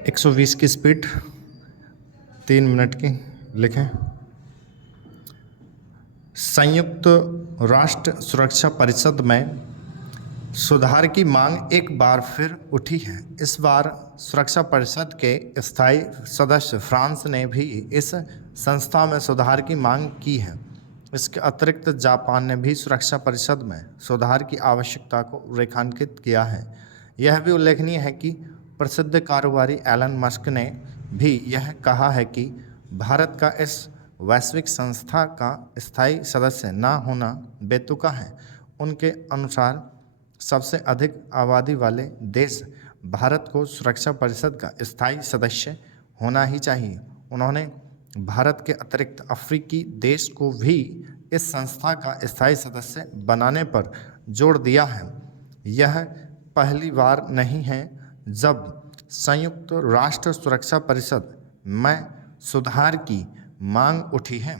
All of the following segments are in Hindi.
120 की स्पीड 3 मिनट की लिखें। संयुक्त राष्ट्र सुरक्षा परिषद में सुधार की मांग एक बार फिर उठी है। इस बार सुरक्षा परिषद के स्थायी सदस्य फ्रांस ने भी इस संस्था में सुधार की मांग की है। इसके अतिरिक्त जापान ने भी सुरक्षा परिषद में सुधार की आवश्यकता को रेखांकित किया है। यह भी उल्लेखनीय है कि प्रसिद्ध कारोबारी एलन मस्क ने भी यह कहा है कि भारत का इस वैश्विक संस्था का स्थायी सदस्य न होना बेतुका है। उनके अनुसार सबसे अधिक आबादी वाले देश भारत को सुरक्षा परिषद का स्थायी सदस्य होना ही चाहिए। उन्होंने भारत के अतिरिक्त अफ्रीकी देश को भी इस संस्था का स्थायी सदस्य बनाने पर जोर दिया है। यह पहली बार नहीं है जब संयुक्त राष्ट्र सुरक्षा परिषद में सुधार की मांग उठी है।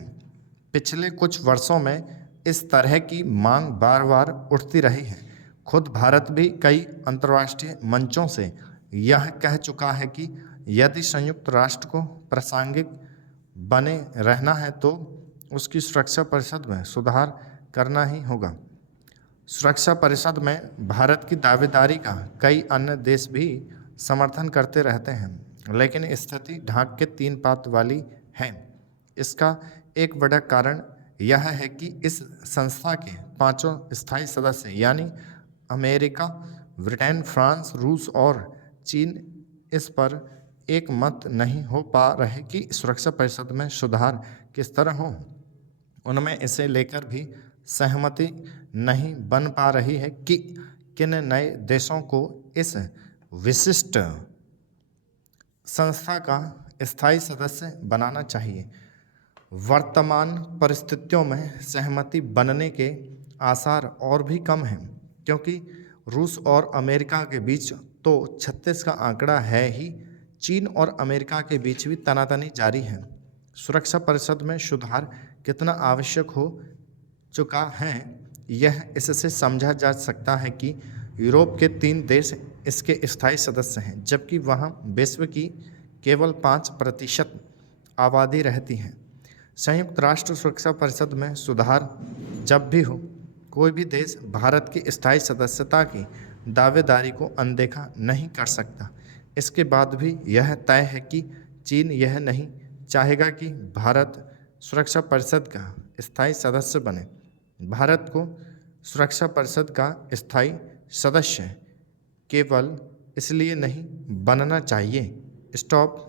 पिछले कुछ वर्षों में इस तरह की मांग बार बार उठती रही है। खुद भारत भी कई अंतर्राष्ट्रीय मंचों से यह कह चुका है कि यदि संयुक्त राष्ट्र को प्रासंगिक बने रहना है तो उसकी सुरक्षा परिषद में सुधार करना ही होगा। सुरक्षा परिषद में भारत की दावेदारी का कई अन्य देश भी समर्थन करते रहते हैं, लेकिन स्थिति ढाक के 3 पात वाली है। इसका एक बड़ा कारण यह है कि इस संस्था के 5 स्थायी सदस्य यानी अमेरिका, ब्रिटेन, फ्रांस, रूस और चीन इस पर एक मत नहीं हो पा रहे कि सुरक्षा परिषद में सुधार किस तरह हो। उनमें इसे लेकर भी सहमति नहीं बन पा रही है कि किन नए देशों को इस विशिष्ट संस्था का स्थायी सदस्य बनाना चाहिए। वर्तमान परिस्थितियों में सहमति बनने के आसार और भी कम हैं, क्योंकि रूस और अमेरिका के बीच तो 36 का आंकड़ा है ही, चीन और अमेरिका के बीच भी तनातनी जारी है। सुरक्षा परिषद में सुधार कितना आवश्यक हो चुका है यह इससे समझा जा सकता है कि यूरोप के 3 देश इसके स्थायी सदस्य हैं, जबकि वहाँ विश्व की केवल 5% आबादी रहती है। संयुक्त राष्ट्र सुरक्षा परिषद में सुधार जब भी हो, कोई भी देश भारत की स्थायी सदस्यता की दावेदारी को अनदेखा नहीं कर सकता। इसके बाद भी यह तय है कि चीन यह नहीं चाहेगा कि भारत सुरक्षा परिषद का स्थायी सदस्य बने। भारत को सुरक्षा परिषद का स्थायी सदस्य केवल इसलिए नहीं बनना चाहिए। स्टॉप।